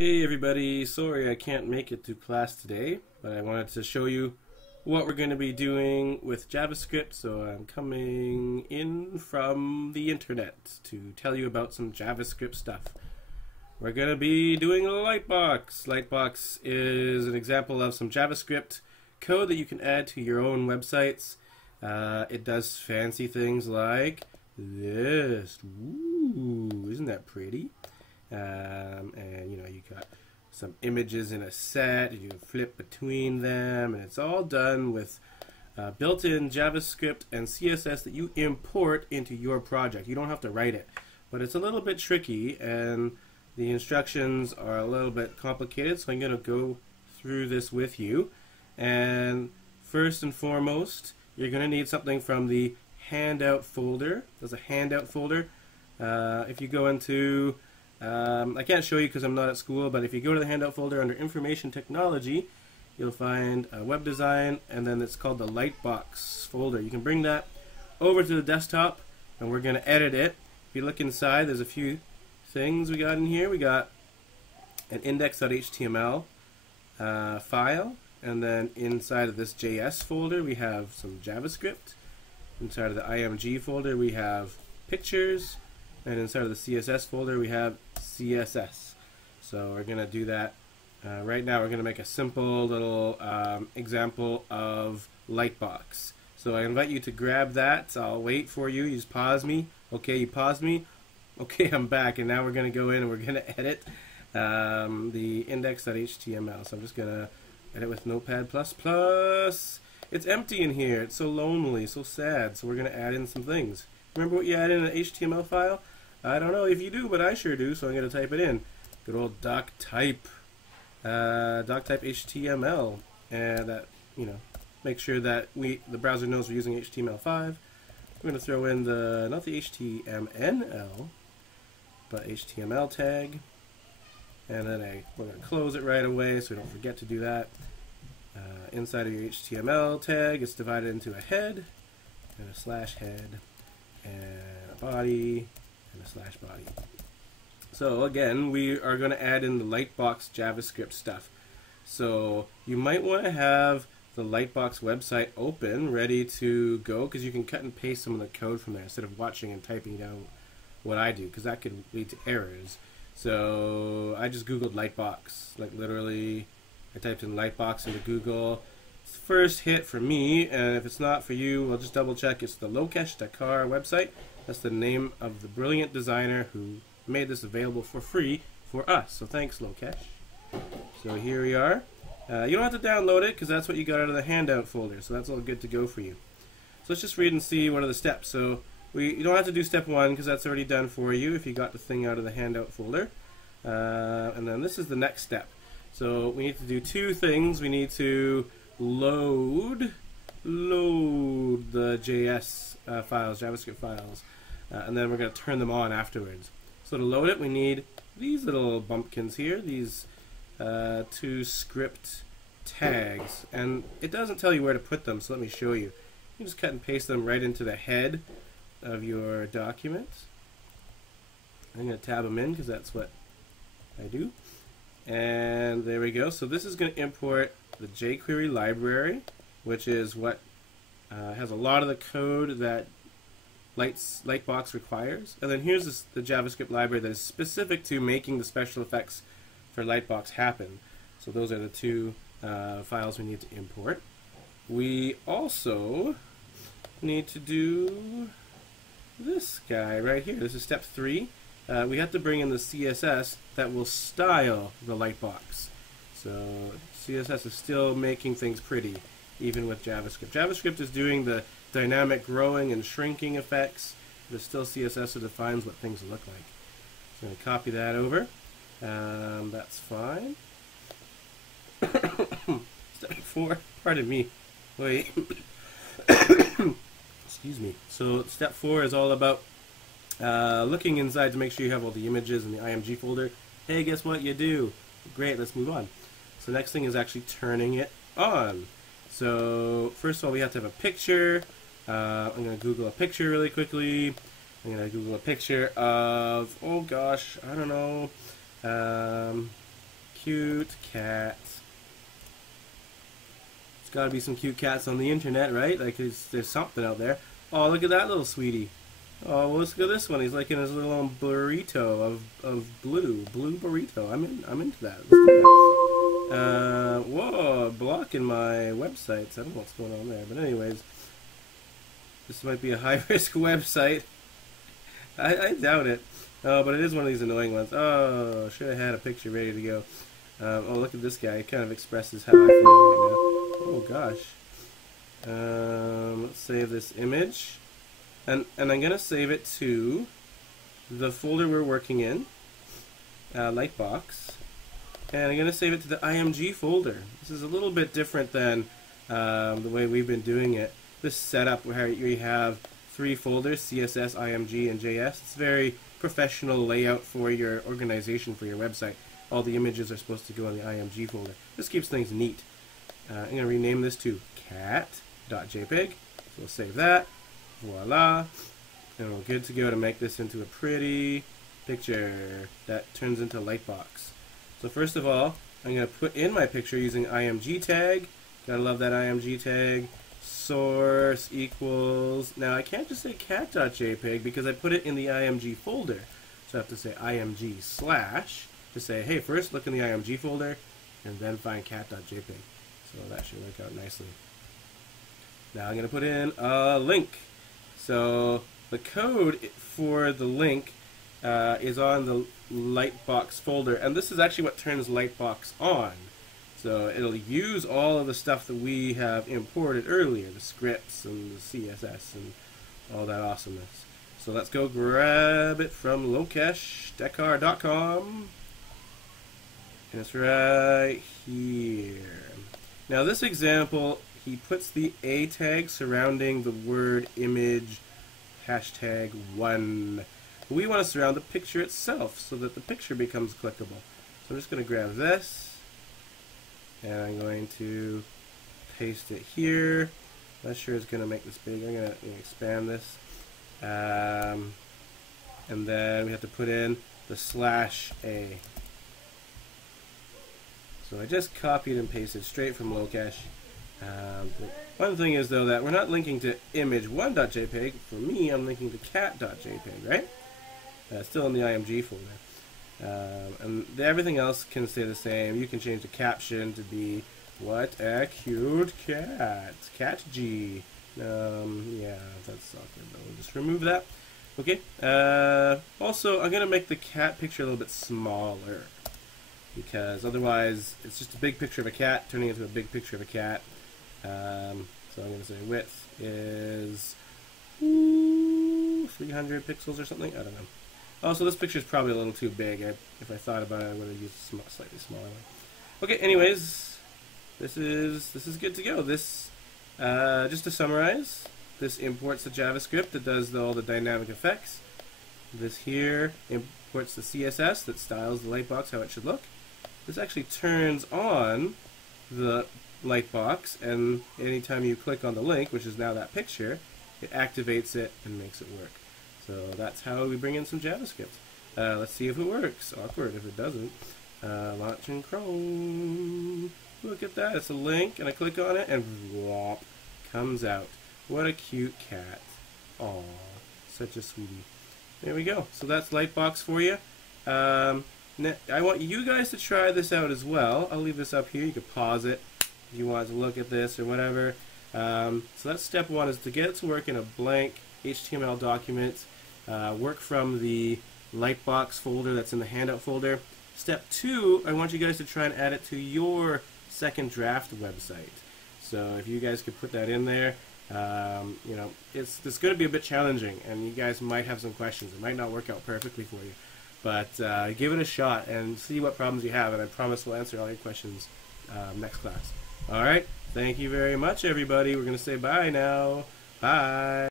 Hey everybody, sorry I can't make it to class today, but I wanted to show you what we're going to be doing with JavaScript, so I'm coming in from the internet to tell you about some JavaScript stuff. We're going to be doing Lightbox. Lightbox is an example of some JavaScript code that you can add to your own websites. It does fancy things like this. Ooh, isn't that pretty? And you got some images in a set, and you can flip between them, and it's all done with built-in JavaScript and CSS that you import into your project. You don't have to write it, but it's a little bit tricky, and the instructions are a little bit complicated, so I'm going to go through this with you. And first and foremost, you're going to need something from the handout folder. There's a handout folder. If you go into I can't show you because I'm not at school, but if you go to the handout folder under Information Technology, you'll find Web Design, and then it's called the Lightbox folder. You can bring that over to the desktop, and we're going to edit it. If you look inside, there's a few things we got in here. We got an index.html file, and then inside of this JS folder, we have some JavaScript. Inside of the IMG folder, we have pictures. And inside of the CSS folder, we have CSS. So we're going to do that right now. We're going to make a simple little example of Lightbox. So I invite you to grab that. I'll wait for you. You just pause me. Okay, you paused me. Okay, I'm back. And now we're going to go in and we're going to edit the index.html. So I'm just going to edit with Notepad++. It's empty in here. It's so lonely, so sad. So we're going to add in some things. Remember what you add in an HTML file? I don't know if you do, but I sure do, so I'm going to type it in. Good old doctype. Doctype HTML. And that, make sure that the browser knows we're using HTML5. We're going to throw in not the HTML, but HTML tag. And then we're going to close it right away so we don't forget to do that. Inside of your HTML tag, it's divided into a head and a slash head, and a body, and a slash body. So again, we are going to add in the Lightbox JavaScript stuff. So you might want to have the Lightbox website open, ready to go, because you can cut and paste some of the code from there instead of watching and typing down what I do, because that could lead to errors. So I just Googled Lightbox, like literally I typed in Lightbox into Google. It's the first hit for me, and if it's not for you, we'll just double check. It's the Lokesh Dakar website. That's the name of the brilliant designer who made this available for free for us. So thanks, Lokesh. So here we are. You don't have to download it because that's what you got out of the handout folder. So that's all good to go for you. So let's just read and see what are the steps. So you don't have to do step 1 because that's already done for you if you got the thing out of the handout folder. And then this is the next step. So we need to do 2 things. We need to load the JS files, JavaScript files, and then we're going to turn them on afterwards. So to load it, we need these little bumpkins here, these 2 script tags, and it doesn't tell you where to put them, so let me show you. You just cut and paste them right into the head of your document. I'm going to tab them in because that's what I do. And there we go. So this is going to import the jQuery library, which is what has a lot of the code that Lightbox requires. And then here's the JavaScript library that is specific to making the special effects for Lightbox happen. So those are the 2 files we need to import. We also need to do this guy right here. This is step 3. We have to bring in the CSS that will style the Lightbox. So CSS is still making things pretty, even with JavaScript. JavaScript is doing the dynamic growing and shrinking effects. There's still CSS that defines what things look like. So I'm going to copy that over. That's fine. Step 4. Pardon me. Wait. Excuse me. So step 4 is all about looking inside to make sure you have all the images in the IMG folder. Hey, guess what you do? Great, let's move on. So next thing is actually turning it on. So first of all, we have to have a picture. I'm going to Google a picture really quickly. I'm going to Google a picture of, oh gosh, I don't know. Cute cat. There's got to be some cute cats on the internet, right? Like there's something out there. Oh, look at that little sweetie. Oh, well, let's look at this one. He's like in his little burrito of blue burrito. I'm into that. Let's do that. Whoa, blocking my websites. I don't know what's going on there, but anyways, this might be a high-risk website. I doubt it. Oh, but it is one of these annoying ones. Oh, should have had a picture ready to go. Oh, look at this guy. He kind of expresses how I feel right now. Oh gosh. Let's save this image. And I'm going to save it to the folder we're working in, Lightbox. And I'm going to save it to the IMG folder. This is a little bit different than the way we've been doing it. This setup where we have 3 folders, CSS, IMG, and JS. It's very professional layout for your organization, for your website. All the images are supposed to go in the IMG folder. This keeps things neat. I'm going to rename this to cat.jpg. So we'll save that. Voila. And we're good to go to make this into a pretty picture that turns into Lightbox. So first of all, I'm going to put in my picture using IMG tag. Gotta love that IMG tag. Source equals, now I can't just say cat.jpg because I put it in the IMG folder. So I have to say IMG slash to say, hey, first look in the IMG folder and then find cat.jpg. So that should work out nicely. Now I'm going to put in a link. So the code for the link is on the Lightbox folder, and this is actually what turns Lightbox on. So it'll use all of the stuff that we have imported earlier, the scripts and the CSS and all that awesomeness. So let's go grab it from lokeshdekkar.com, and it's right here. Now this example, he puts the A tag surrounding the word image #1. We want to surround the picture itself so that the picture becomes clickable. So I'm just going to grab this and I'm going to paste it here. Not sure it's going to make this big. I'm going to expand this. And then we have to put in the /A. So I just copied and pasted straight from Lokesh. One thing is, though, that we're not linking to image1.jpg. For me, I'm linking to cat.jpg, right? Still in the IMG folder. And everything else can stay the same. You can change the caption to be, what a cute cat. Cat G. Yeah, that's awkward, though. We'll just remove that. Okay. Also, I'm going to make the cat picture a little bit smaller, because otherwise it's just a big picture of a cat turning into a big picture of a cat. So I'm going to say width is 300 pixels or something. I don't know. Also, this picture is probably a little too big. If I thought about it, I would have used a slightly smaller one. Okay. Anyways, this is good to go. This just to summarize, this imports the JavaScript that does all the dynamic effects. This here imports the CSS that styles the Lightbox how it should look. This actually turns on the Lightbox, and anytime you click on the link, which is now that picture, it activates it and makes it work. So that's how we bring in some JavaScript. Let's see if it works. Awkward if it doesn't. Launch in Chrome. Look at that. It's a link, and I click on it, and whomp, comes out. What a cute cat. Aww, such a sweetie. There we go. So that's Lightbox for you. I want you guys to try this out as well. I'll leave this up here. You can pause it if you want to look at this or whatever. So that's step 1, is to get it to work in a blank HTML document. Work from the Lightbox folder that's in the handout folder. Step 2, I want you guys to try and add it to your second draft website. So if you guys could put that in there, you know, it's going to be a bit challenging, and you guys might have some questions. It might not work out perfectly for you, but give it a shot and see what problems you have, and I promise we'll answer all your questions next class. All right, thank you very much, everybody. We're going to say bye now. Bye.